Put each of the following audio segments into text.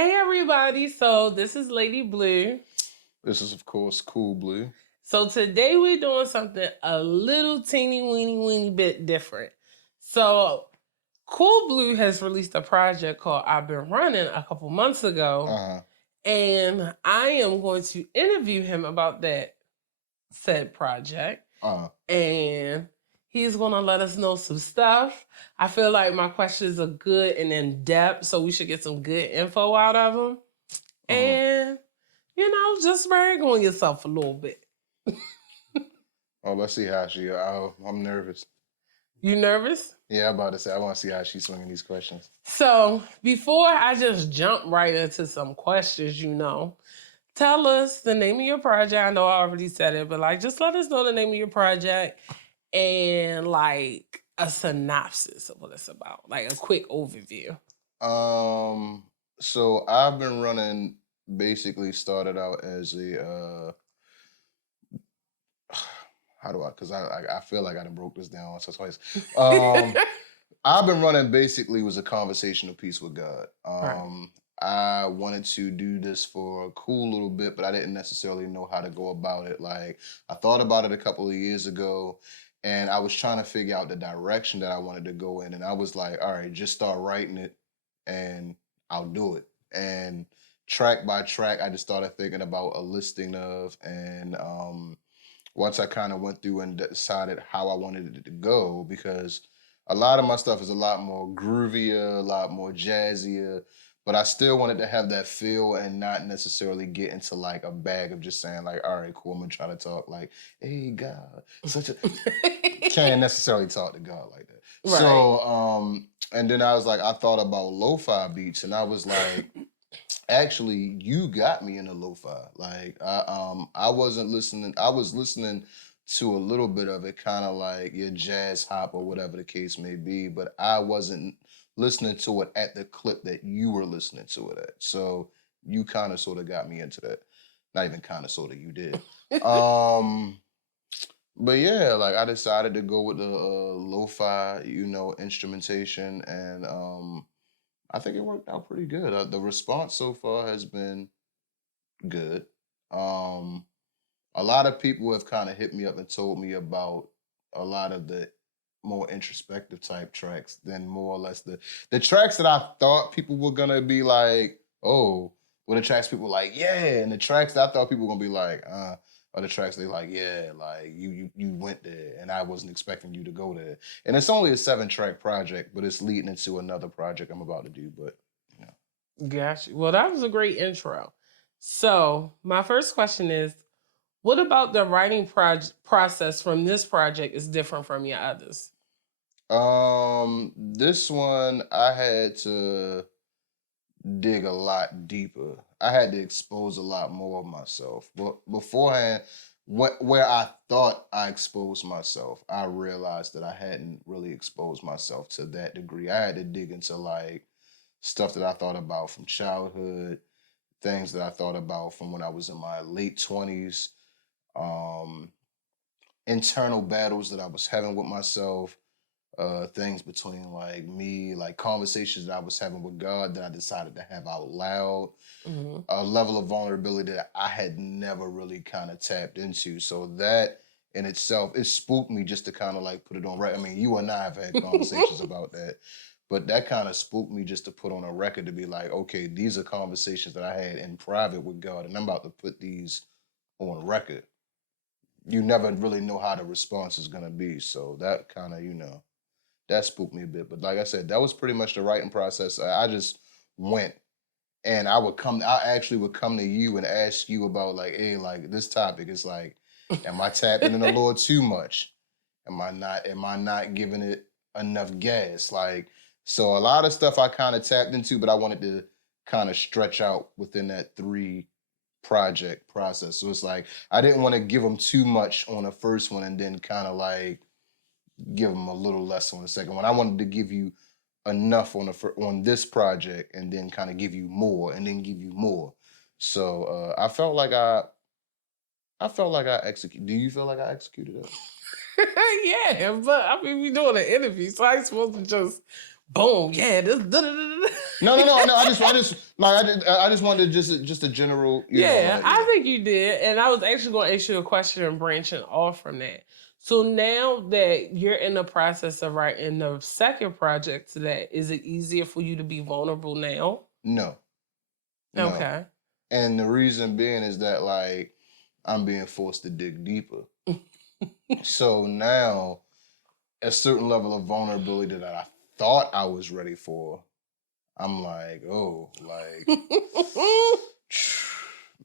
Hey everybody, so this is Lady Blue. This is, of course, Cool Blue. So today we're doing something a little teeny weeny bit different. So Cool Blue has released a project called I've Been Running a couple months ago. And I am going to interview him about that said project. And he's going to let us know some stuff. I feel like my questions are good and in depth, so we should get some good info out of him. And, just brag on yourself a little bit. Oh, let's see how she... I'm nervous. You nervous? Yeah, I'm about to say, I want to see how she's swinging these questions. So, before I just jump right into some questions, tell us the name of your project. I know I already said it, but just let us know the name of your project and a synopsis of what it's about, like a quick overview. So I've Been Running basically started out as a how do I? Because I feel like I done broke this down once or twice. I've Been Running basically was a conversational piece with God. Right. I wanted to do this for a cool little bit, but I didn't necessarily know how to go about it. Like, I thought about it a couple of years ago, and I was trying to figure out the direction that I wanted to go in. And I was like, all right, just start writing it and I'll do it. And track by track, I just started thinking about a listing of, and once I kind of went through and decided how I wanted it to go, because a lot of my stuff is a lot more groovier, a lot more jazzier, but I still wanted to have that feel and not necessarily get into like a bag of just saying like, all right, cool, I'm gonna try to talk like, hey, God, can't necessarily talk to God like that. Right. So, and then I was like, I thought about lo-fi beats, and I was like, actually, you got me into lo-fi. Like, I wasn't listening. I was listening to a little bit of it, kind of like your jazz hop or whatever the case may be, but I wasn't listening to it at the clip that you were listening to it at. So you kind of sort of got me into that. Not even kind of, sort of, you did. But yeah, like I decided to go with the lo-fi, instrumentation, and I think it worked out pretty good. The response so far has been good. A lot of people have kind of hit me up and told me about a lot of the more introspective type tracks than more or less the tracks that I thought people were gonna be like, oh, well, the tracks people were like, yeah, and the tracks that I thought people were gonna be like, are the tracks they like, yeah, like you went there and I wasn't expecting you to go there. And it's only a 7-track project, but it's leading into another project I'm about to do. But Gotcha. Well, that was a great intro. So my first question is, what about the writing process from this project is different from your others? This one I had to dig a lot deeper. I had to expose a lot more of myself. But beforehand, where I thought I exposed myself, I realized that I hadn't really exposed myself to that degree. I had to dig into like stuff that I thought about from childhood, things that I thought about from when I was in my late 20s, internal battles that I was having with myself, things between like me, like conversations that I was having with God that I decided to have out loud, a level of vulnerability that I had never really kind of tapped into. So that in itself, it spooked me just to kind of like put it on record. I mean, you and I have had conversations about that, but that kind of spooked me just to put on a record to be like, okay, these are conversations that I had in private with God, and I'm about to put these on record. You never really know how the response is gonna be. So that kind of, that spooked me a bit. But like I said, that was pretty much the writing process. I just went, and I actually would come to you and ask you about like, hey, like this topic is like, am I tapping in the Lord too much? Am I not giving it enough gas? Like, so a lot of stuff I kind of tapped into, but I wanted to kind of stretch out within that 3-project process. So it's like, I didn't want to give them too much on the first one and then kind of like give them a little less on the second one. I wanted to give you enough on this project and then kind of give you more and then give you more. So I felt like I executed. Do you feel like I executed it? Yeah, but I mean, we're doing an interview, so I ain't supposed to just boom, yeah, this. No. I just wanted just a general. I think you did, and I was actually going to ask you a question and branching off from that. So now that you're in the process of writing the second project to that, is it easier for you to be vulnerable now? No. Okay. And the reason being is that like I'm being forced to dig deeper. So now a certain level of vulnerability that I thought I was ready for, I'm like, oh, like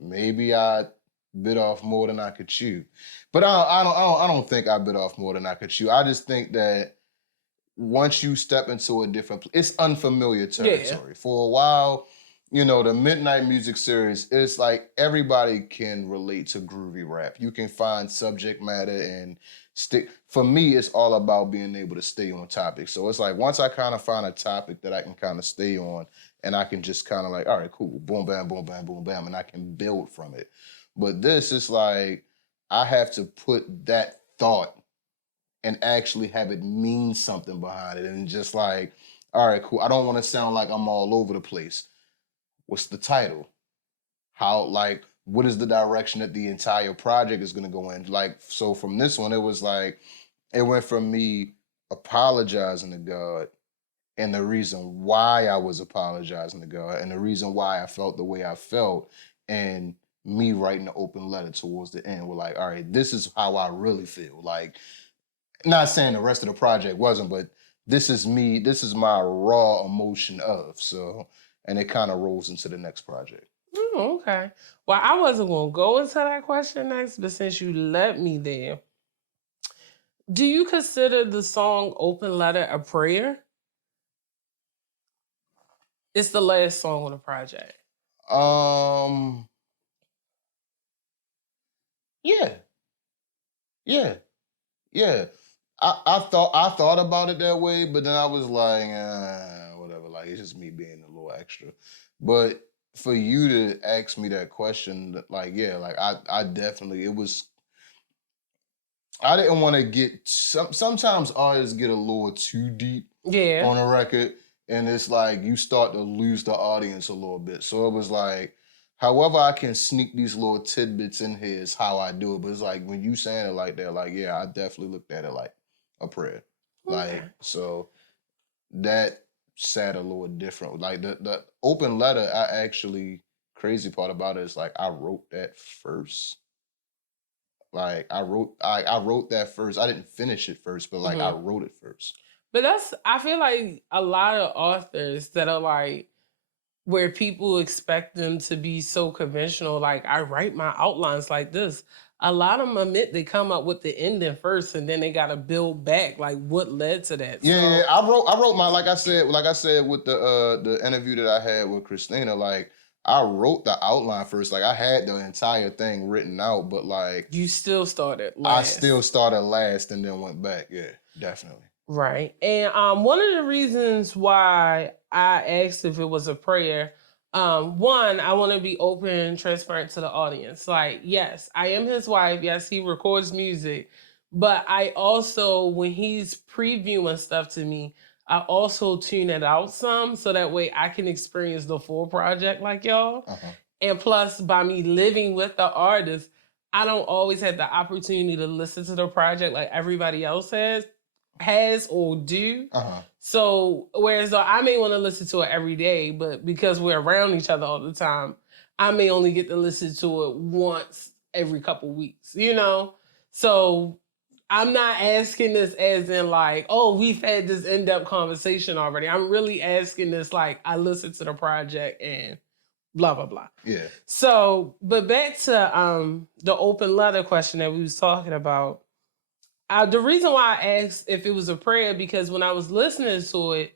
maybe I bit off more than I could chew. But I don't think I bit off more than I could chew. I just think that once you step into a different place, it's unfamiliar territory. Yeah. For a while, the Midnight Music series, it's like everybody can relate to groovy rap. You can find subject matter and stick. For me, it's all about being able to stay on topic. So it's like once I kind of find a topic that I can kind of stay on, and I can just kind of like, all right, cool, boom, bam, boom, bam, boom, bam, and I can build from it. But this is like, I have to put that thought and actually have it mean something behind it. And just like, all right, cool. I don't want to sound like I'm all over the place. What's the title? What is the direction that the entire project is going to go in? Like, so from this one, it was like, it went from me apologizing to God and the reason why I was apologizing to God and the reason why I felt the way I felt, and me writing an open letter towards the end. We're like, all right, this is how I really feel. Like, not saying the rest of the project wasn't, but this is me, this is my raw emotion of. So, and it kind of rolls into the next project. Oh, okay. Well, I wasn't going to go into that question next, but since you led me there, do you consider the song Open Letter a prayer? It's the last song on the project. Yeah. I thought about it that way, but then I was like, whatever. Like, it's just me being a little extra. But for you to ask me that question, like, yeah, like I definitely, I didn't want to get, sometimes artists get a little too deep on a record, and it's like you start to lose the audience a little bit. So it was like, however I can sneak these little tidbits in here is how I do it. But it's like, when you saying it like that, like, yeah, I definitely looked at it like a prayer. Okay. Like, so that sat a little different. Like the open letter, I actually, crazy part about it is like, I wrote that first. Like I wrote that first. I didn't finish it first, but like I wrote it first. But I feel like a lot of authors that are like, where people expect them to be so conventional, like I write my outlines like this. A lot of them admit they come up with the ending first, and then they got to build back. Like, what led to that? Yeah, I wrote my, like I said with the interview that I had with Christina. Like, I wrote the outline first. Like, I had the entire thing written out, but like you still started last. I still started last and then went back. Yeah, definitely. Right. And one of the reasons why I asked if it was a prayer, one, I want to be open and transparent to the audience. Like, yes, I am his wife. Yes, he records music. But I also, when he's previewing stuff to me, I also tune it out some so that way I can experience the full project like y'all. And plus, by me living with the artist, I don't always have the opportunity to listen to the project like everybody else has or do. So whereas though I may want to listen to it every day, but because we're around each other all the time, I may only get to listen to it once every couple weeks, So I'm not asking this as in like, oh, we've had this in-depth conversation already. I'm really asking this like, I listened to the project and blah, blah, blah. Yeah. So, but back to the open letter question that we was talking about. The reason why I asked if it was a prayer, because when I was listening to it,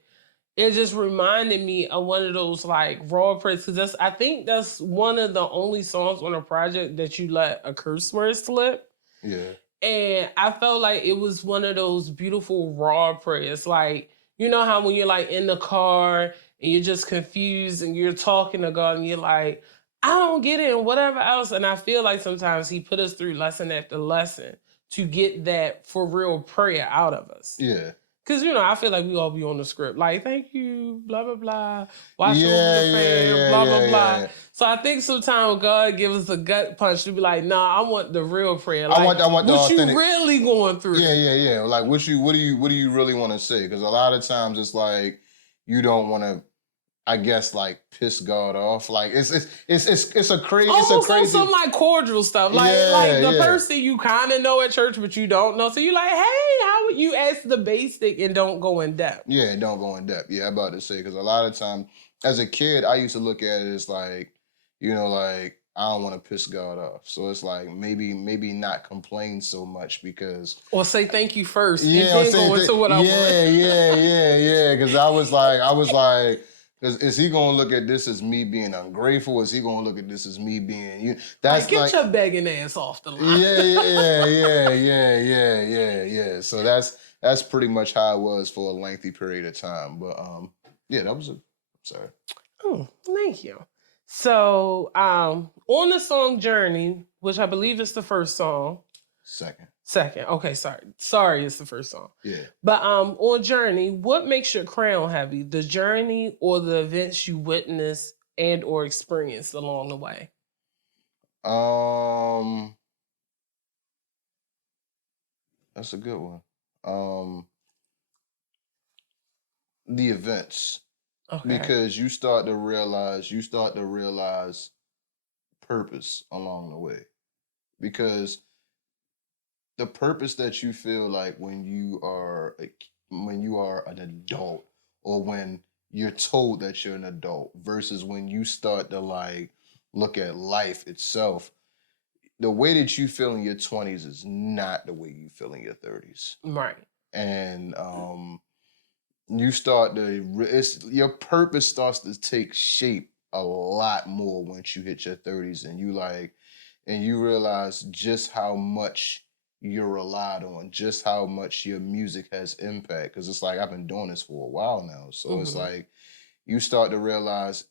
it just reminded me of one of those like raw prayers. Because I think that's one of the only songs on a project that you let a curse word slip. Yeah. And I felt like it was one of those beautiful raw prayers. Like, you know how when you're like in the car and you're just confused and you're talking to God and you're like, I don't get it and whatever else. And I feel like sometimes he put us through lesson after lesson to get that for real prayer out of us. Yeah. Because, I feel like we all be on the script. Like, thank you, blah, blah, blah. Watch over the fan, blah, blah, blah. Yeah. So I think sometimes God gives us a gut punch to be like, nah, I want the real prayer. Like, I want the what authentic. you really going through. Yeah. Like, what do you really want to say? Because a lot of times it's like, you don't want to, I guess, like, piss God off. Like, it's a crazy, almost on some like cordial stuff. Like the person you kind of know at church, but you don't know. So you like, hey, how would you ask the basic and don't go in depth? Yeah, don't go in depth. Yeah, I'm about to say, because a lot of times as a kid, I used to look at it as like, like, I don't want to piss God off. So it's like maybe not complain so much because, or say thank you first. Yeah, and then go into what I want. Yeah. Because I was like, is he gonna look at this as me being ungrateful? Is he gonna look at this as me being you? That's like, get your begging ass off the line. Yeah. So that's pretty much how it was for a lengthy period of time. But yeah, that was sorry. Oh, thank you. So on the song Journey, which I believe is the first song. Second. Okay, sorry, it's the first song. Yeah. But on Journey, what makes your crown heavy? The journey or the events you witnessed and or experienced along the way? That's a good one. The events. Okay. Because you start to realize purpose along the way. Because the purpose that you feel like when you are an adult, or when you're told that you're an adult, versus when you start to like look at life itself, the way that you feel in your 20s is not the way you feel in your 30s. Right. And you start to, your purpose starts to take shape a lot more once you hit your 30s, and you realize just how much you're relied on, just how much your music has impact. Because it's like, I've been doing this for a while now. So it's like, you start to realize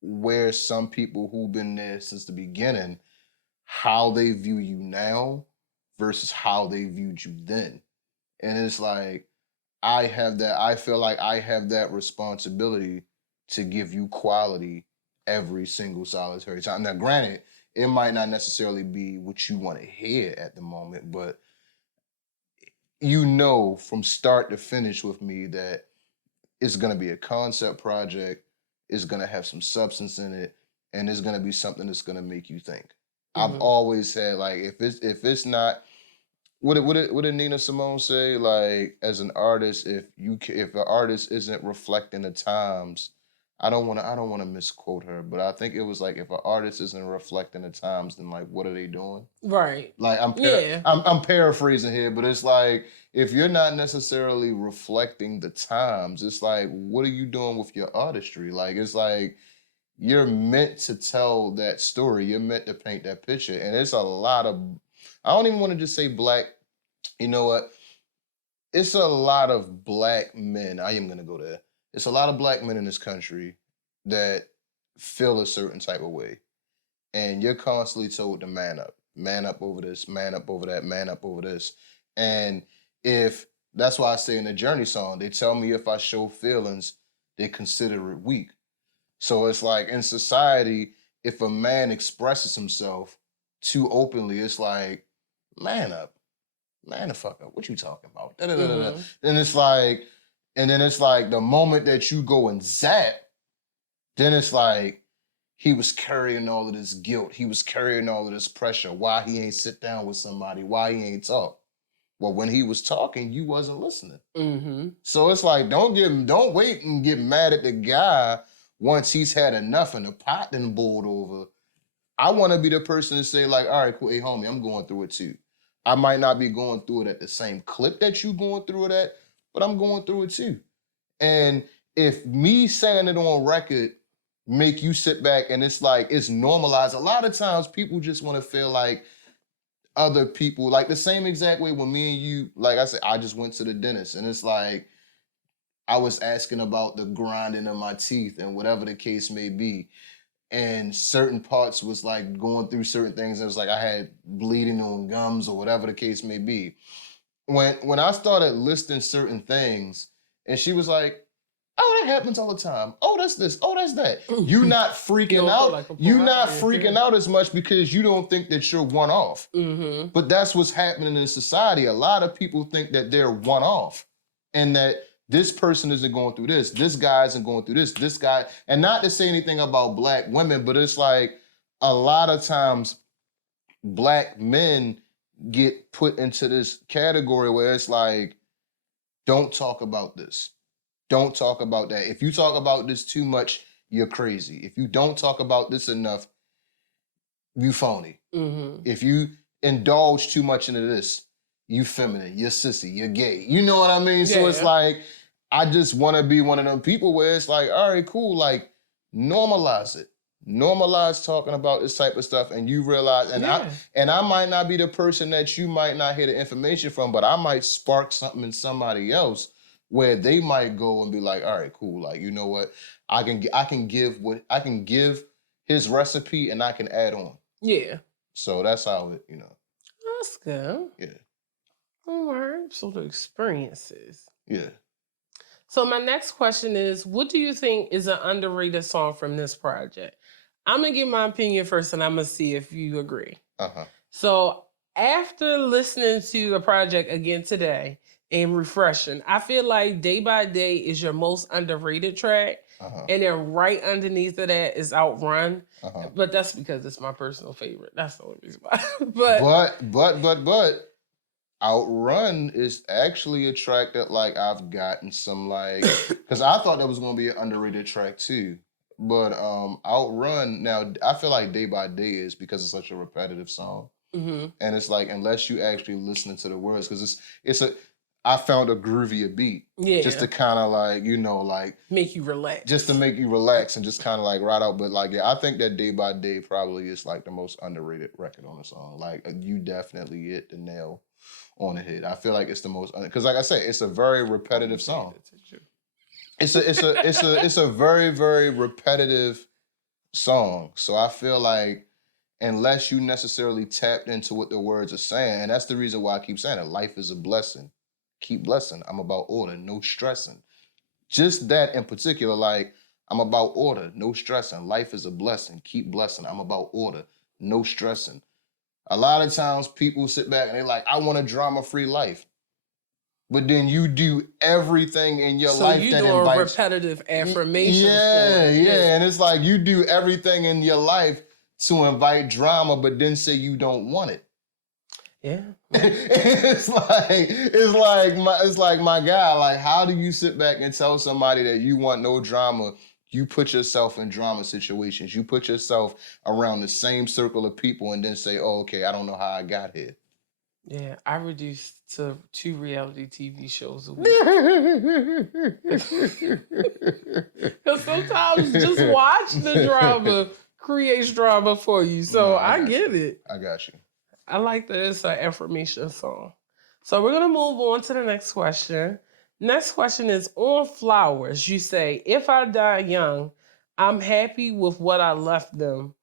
where some people who've been there since the beginning, how they view you now versus how they viewed you then. And it's like, I feel like I have that responsibility to give you quality every single solitary time. Now, granted, it might not necessarily be what you want to hear at the moment, but from start to finish with me that it's going to be a concept project, it's going to have some substance in it, and it's going to be something that's going to make you think. I've always said, like, if it's not, what did Nina Simone say? Like, as an artist, if an artist isn't reflecting the times, I don't want to misquote her, but I think it was like, if an artist isn't reflecting the times, then like, what are they doing? Right. Like, I'm paraphrasing here, but it's like, if you're not necessarily reflecting the times, it's like, what are you doing with your artistry? Like, it's like, you're meant to tell that story. You're meant to paint that picture. And it's a lot of, I don't even want to just say black, you know what? It's a lot of black men. I am going to go there. It's a lot of black men in this country that feel a certain type of way. And you're constantly told to man up over this, man up over that, man up over this. And that's why I say in the Journey song, they tell me if I show feelings, they consider it weak. So it's like, in society, if a man expresses himself too openly, it's like, man up. Man the fuck up. What you talking about? Then it's like, the moment that you go and zap, then it's like, he was carrying all of this guilt. He was carrying all of this pressure. Why he ain't sit down with somebody? Why he ain't talk? Well, when he was talking, you wasn't listening. So it's like, don't wait and get mad at the guy once he's had enough and the pot done boiled over. I want to be the person to say, like, all right, cool, hey, homie, I'm going through it too. I might not be going through it at the same clip that you going through it at, but I'm going through it too. And if me saying it on record make you sit back and it's like, it's normalized. A lot of times people just want to feel like other people, like the same exact way when me and you, like I said, I just went to the dentist and it's like, I was asking about the grinding of my teeth and whatever the case may be. And certain parts was like going through certain things. It was like I had bleeding on gums or whatever the case may be. when I started listing certain things, and she was like, "Oh, that happens all the time. Oh, that's this. Oh, that's that." You not freaking out. Like You not freaking out as much because you don't think that you're one off. But that's what's happening in society. A lot of people think that they're one off, and that this person isn't going through this. This guy isn't going through this. This guy, and not to say anything about Black women, but it's like a lot of times Black men get put into this category where it's like, don't talk about this. Don't talk about that. If you talk about this too much, you're crazy. If you don't talk about this enough, you phony. If you indulge too much into this, you feminine, you're sissy, you're gay. You know what I mean? So it's like, I just want to be one of them people where it's like, all right, cool, like, normalize it. Normalize talking about this type of stuff, and you realize, and I might not be the person that you might not hear the information from, but I might spark something in somebody else where they might go and be like, all right, cool, like, you know what, I can give his recipe and I can add on. Yeah. So that's how it, That's good. Yeah. All right. So the experiences. Yeah. So my next question is, what do you think is an underrated song from this project? I'm going to give my opinion first, and I'm going to see if you agree. So after listening to the project again today and refreshing, I feel like Day by Day is your most underrated track. And then right underneath of that is Outrun. But that's because it's my personal favorite. That's the only reason why. But Outrun is actually a track that, like, I've gotten some, like, because I thought that was going to be an underrated track too. But Outrun, now I feel like Day by Day is because it's such a repetitive song. And it's like, unless you actually listening to the words, because I found a groovier beat. Just to kind of like, like. Make you relax. Just to make you relax and just kind of like ride out. But like, yeah, I think that Day by Day probably is like the most underrated record on the song. Like, you definitely hit the nail on the head. I feel like it's the most, because like I say, it's a very repetitive song. It's a very, very repetitive song. So I feel like unless you necessarily tapped into what the words are saying, and that's the reason why I keep saying it, life is a blessing. Keep blessing. I'm about order, no stressing. Just that in particular, like, I'm about order, no stressing. Life is a blessing. Keep blessing. I'm about order, no stressing. A lot of times people sit back and they're like, I want a drama-free life. But then you do everything in your life that invites... So you doing repetitive affirmations. Yeah. And it's like you do everything in your life to invite drama, but then say you don't want it. Yeah. it's like my guy, like, how do you sit back and tell somebody that you want no drama? You put yourself in drama situations. You put yourself around the same circle of people and then say, oh, okay, I don't know how I got here. Yeah, I reduced to 2 reality TV shows a week. Because sometimes just watch the drama creates drama for you. So I get it. I got you. I like that it's an affirmation song. So we're going to move on to the next question. Next question is, on Flowers, you say, if I die young, I'm happy with what I left them.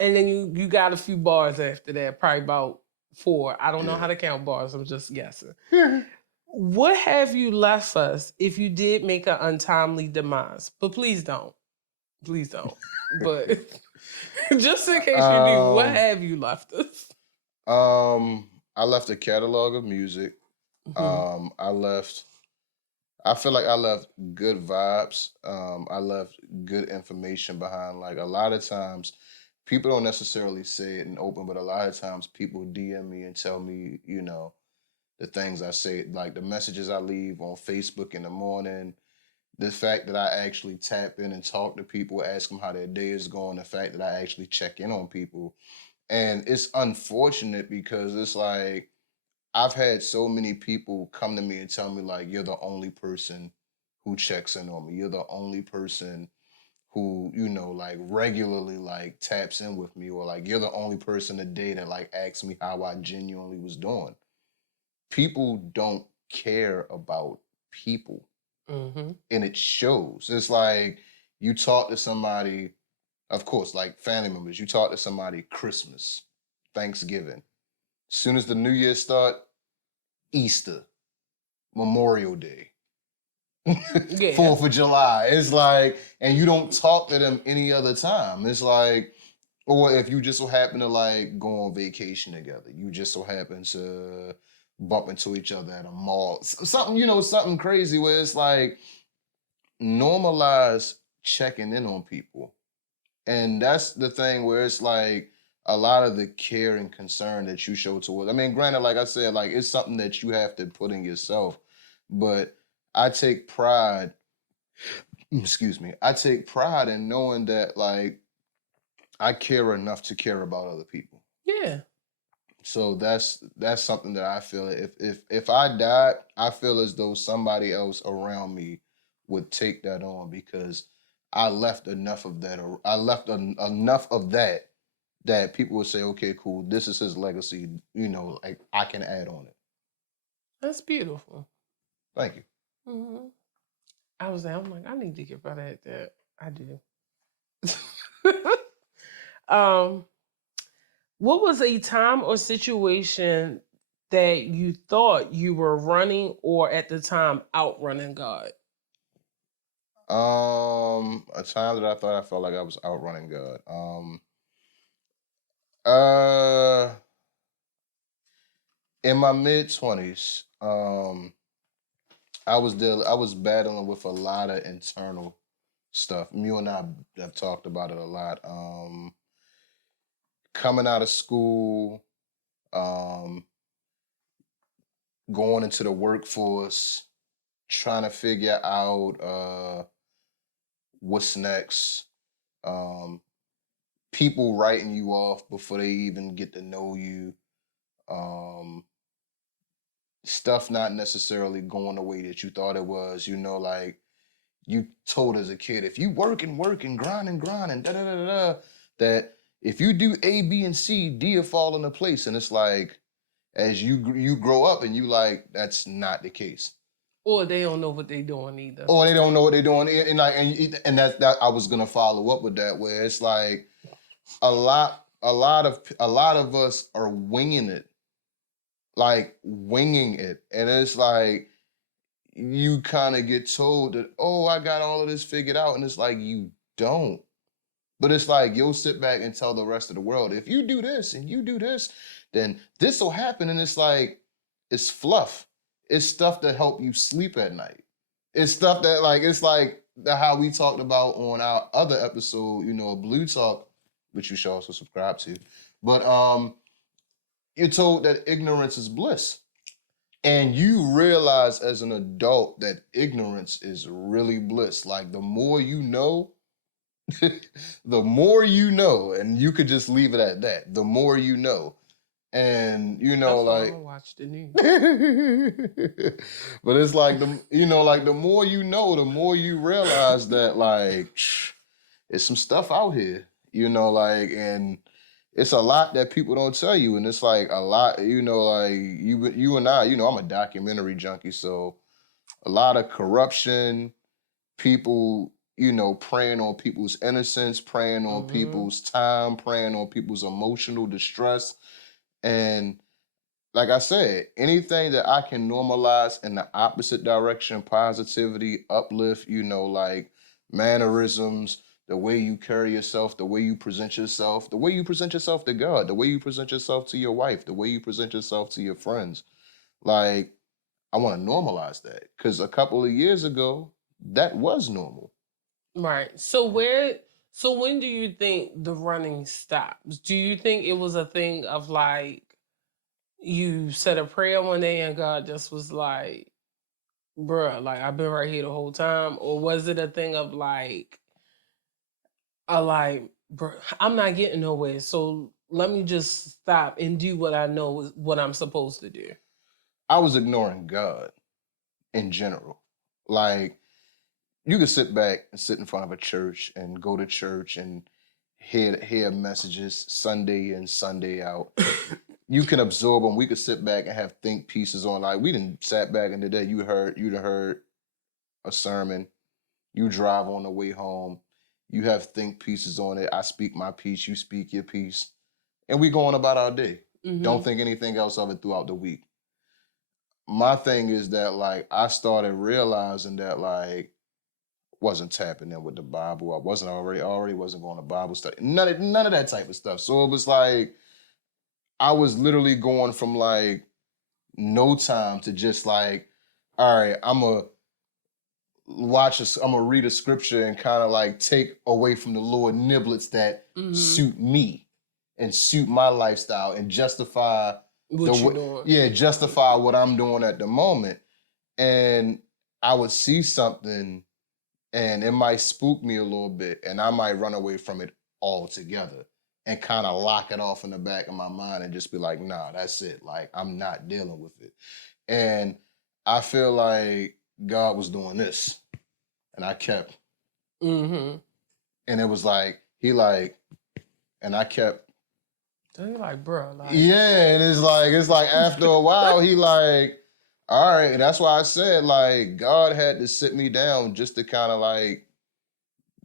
And then you got a few bars after that, probably about 4. I don't know how to count bars. I'm just guessing. What have you left us if you did make an untimely demise? But please don't. Please don't. But just in case you do, what have you left us? I left a catalog of music. I feel like I left good vibes. I left good information behind. Like, a lot of times, people don't necessarily say it in open, but a lot of times people DM me and tell me, the things I say, like the messages I leave on Facebook in the morning, the fact that I actually tap in and talk to people, ask them how their day is going, the fact that I actually check in on people. And it's unfortunate because it's like, I've had so many people come to me and tell me, like, you're the only person who checks in on me. You're the only person who, like, regularly, like, taps in with me, or like, you're the only person today that, like, asks me how I genuinely was doing. People don't care about people. And it shows. It's like, you talk to somebody, of course, like family members, you talk to somebody Christmas, Thanksgiving. As soon as the New Year start, Easter, Memorial Day, Yeah. 4th of July. It's like, and you don't talk to them any other time. It's like, or if you just so happen to like go on vacation together, you just so happen to bump into each other at a mall. Something, something crazy where it's like, normalize checking in on people. And that's the thing where it's like a lot of the care and concern that you show towards. I mean, granted, like I said, like it's something that you have to put in yourself. But I take pride, excuse me, I take pride in knowing that like I care enough to care about other people. Yeah. So that's something that I feel if I died, I feel as though somebody else around me would take that on because I left enough of that, or I left enough of that people would say, okay, cool, this is his legacy. Like I can add on it. That's beautiful. Thank you. Mm-hmm. I'm like, I need to get better at that. I do. What was a time or situation that you thought you were running or at the time outrunning God? A time that I thought I felt like I was outrunning God. Uh, in my mid-20s, I was battling with a lot of internal stuff. You and I have talked about it a lot. Coming out of school, um, going into the workforce, trying to figure out what's next. Um, People writing you off before they even get to know you. Um, Stuff not necessarily going the way that you thought it was. Like you told as a kid, if you work and grind and da da da da da, that if you do A, B, and C, D will fall into place. And it's like, as you grow up and you like, that's not the case. Or they don't know what they're doing either. Or they don't know what they're doing, and that's that. I was gonna follow up with that, where it's like a lot of us are winging it, and it's like you kind of get told that, oh, I got all of this figured out, and it's like you don't. But it's like you'll sit back and tell the rest of the world, if you do this and you do this, then this will happen. And it's like, it's fluff. It's stuff that help you sleep at night. It's stuff that it's like how we talked about on our other episode, Blue Talk, which you should also subscribe to. But you're told that ignorance is bliss. And you realize as an adult that ignorance is really bliss. Like the more you know, the more you know, and you could just leave it at that. The more you know. And I watch the news. But it's like the more you know, the more you realize that it's some stuff out here, and it's a lot that people don't tell you, and it's like a lot, like you and I, I'm a documentary junkie, so a lot of corruption, people, preying on people's innocence, preying on people's time, preying on people's emotional distress. And like I said, anything that I can normalize in the opposite direction, positivity, uplift, like mannerisms, the way you carry yourself, the way you present yourself, the way you present yourself to God, the way you present yourself to your wife, the way you present yourself to your friends. Like, I want to normalize that because a couple of years ago, that was normal. Right. So when do you think the running stops? Do you think it was a thing of like you said a prayer one day and God just was like, bruh, like I've been right here the whole time? Or was it a thing of like bruh, I'm not getting nowhere, so let me just stop and do what I know is what I'm supposed to do? I was ignoring God in general. Like, you could sit back and sit in front of a church and go to church and hear messages Sunday in, Sunday out. You can absorb them. We could sit back and have think pieces on. Like, we didn't sat back in the day. You'd have heard a sermon. You drive on the way home. You have think pieces on it. I speak my piece. You speak your piece. And we go on about our day. Don't think anything else of it throughout the week. my thing is that like I started realizing that like wasn't tapping in with the Bible. I wasn't already wasn't going to Bible study. None of that type of stuff. So it was like I was literally going from like no time to just like, all right, I'm gonna read a scripture and kind of like take away from the Lord niblets that suit me and suit my lifestyle and justify what you doing. Yeah, justify what I'm doing at the moment. And I would see something and it might spook me a little bit and I might run away from it altogether and kind of lock it off in the back of my mind and just be like, nah, that's it. Like, I'm not dealing with it. And I feel like God was doing this. And I kept. And it was like, and I kept. So you're like, bro, like. Yeah, and it's like after a while, he like, all right. And that's why I said, like, God had to sit me down just to kind of like,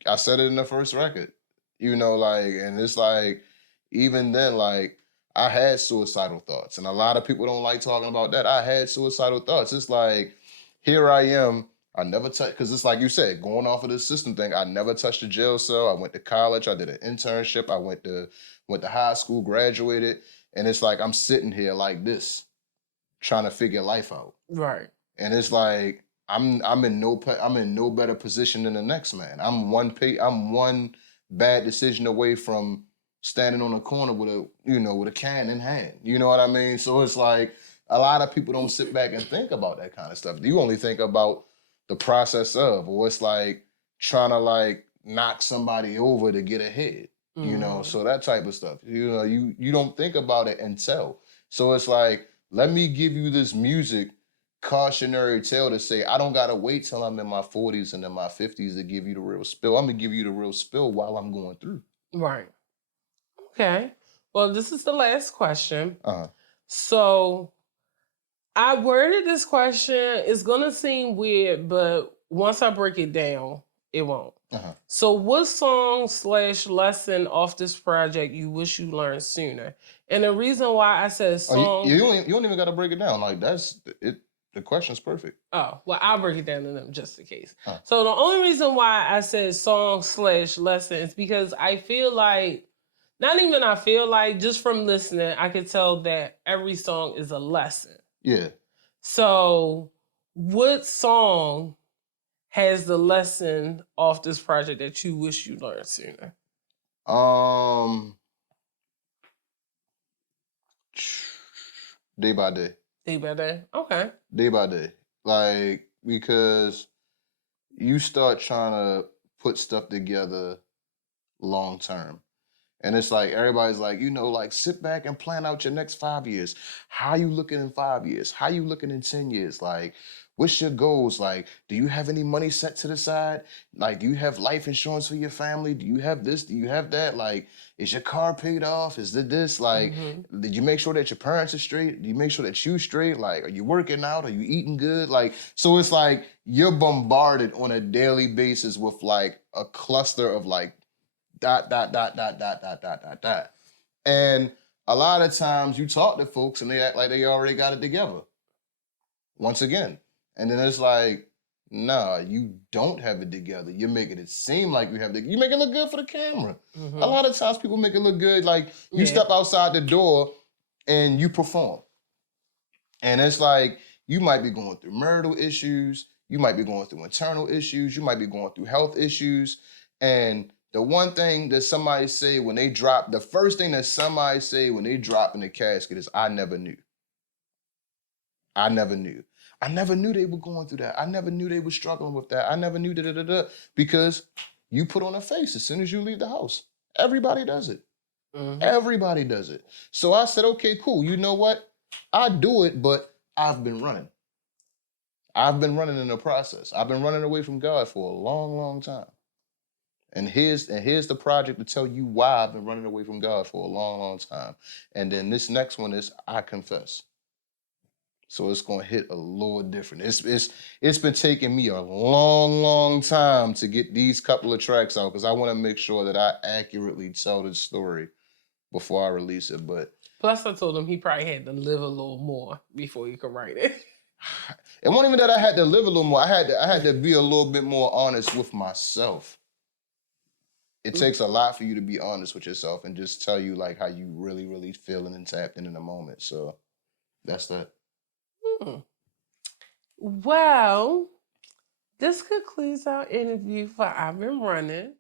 I said it in the first record, you know, like, and it's like, even then, like, I had suicidal thoughts. And a lot of people don't like talking about that. I had suicidal thoughts. It's like, here I am. I never touched, because it's like you said, going off of the system thing, I never touched a jail cell. I went to college. I did an internship. I went to high school, graduated. And it's like, I'm sitting here like this, trying to figure life out. Right. And it's like, I'm in no better position than the next man. I'm one bad decision away from standing on a corner with a can in hand. You know what I mean? So it's like a lot of people don't sit back and think about that kind of stuff. You only think about the process of, or it's like trying to like knock somebody over to get ahead. You know, so that type of stuff. You know, you don't think about it until. So it's like, let me give you this music cautionary tale to say, I don't gotta wait till I'm in my 40s and in my 50s to give you the real spill. I'm gonna give you the real spill while I'm going through. Right. Okay. Well, this is the last question. So I worded this question. It's gonna seem weird, but once I break it down, it won't. So what song / lesson off this project you wish you learned sooner? And the reason why I said song... you don't even gotta break it down. Like, that's it. The question's perfect. Oh, well, I'll break it down to them just in case. So the only reason why I said song / lesson is because I feel like, just from listening, I could tell that every song is a lesson. Yeah. So what song has the lesson off this project that you wish you learned sooner? Day by day. Day by day? Okay. Day by day. Like, because you start trying to put stuff together long term. And it's like, everybody's like, like, sit back and plan out your next 5 years. How you looking in 5 years? How you looking in 10 years? Like, what's your goals? Like, do you have any money set to the side? Like, do you have life insurance for your family? Do you have this? Do you have that? Like, is your car paid off? Is it this? Like, did you make sure that your parents are straight? Do you make sure that you straight? Like, are you working out? Are you eating good? Like, so it's like, you're bombarded on a daily basis with like a cluster of like, ... And a lot of times you talk to folks and they act like they already got it together. Once again. And then it's like, nah, you don't have it together. You're making it seem like you have it. You make it look good for the camera. A lot of times people make it look good. Like, you step outside the door and you perform. And it's like, you might be going through marital issues. You might be going through internal issues. You might be going through health issues. And the one thing that somebody say when they drop, the first thing that somebody say when they drop in the casket is, I never knew. I never knew. I never knew they were going through that. I never knew they were struggling with that. I never knew because you put on a face as soon as you leave the house. Everybody does it. Everybody does it. So I said, okay, cool. You know what? I do it, but I've been running. I've been running in the process. I've been running away from God for a long, long time. And here's the project to tell you why I've been running away from God for a long, long time. And then this next one is I confess. So it's gonna hit a little different. It's been taking me a long, long time to get these couple of tracks out because I want to make sure that I accurately tell the story before I release it. But plus, I told him he probably had to live a little more before he could write it. it wasn't even that I had to live a little more. I had to be a little bit more honest with myself. It takes a lot for you to be honest with yourself and just tell you like how you really, really feeling and tapped in the moment. So that's that. Well, this concludes our interview for I've Been Running.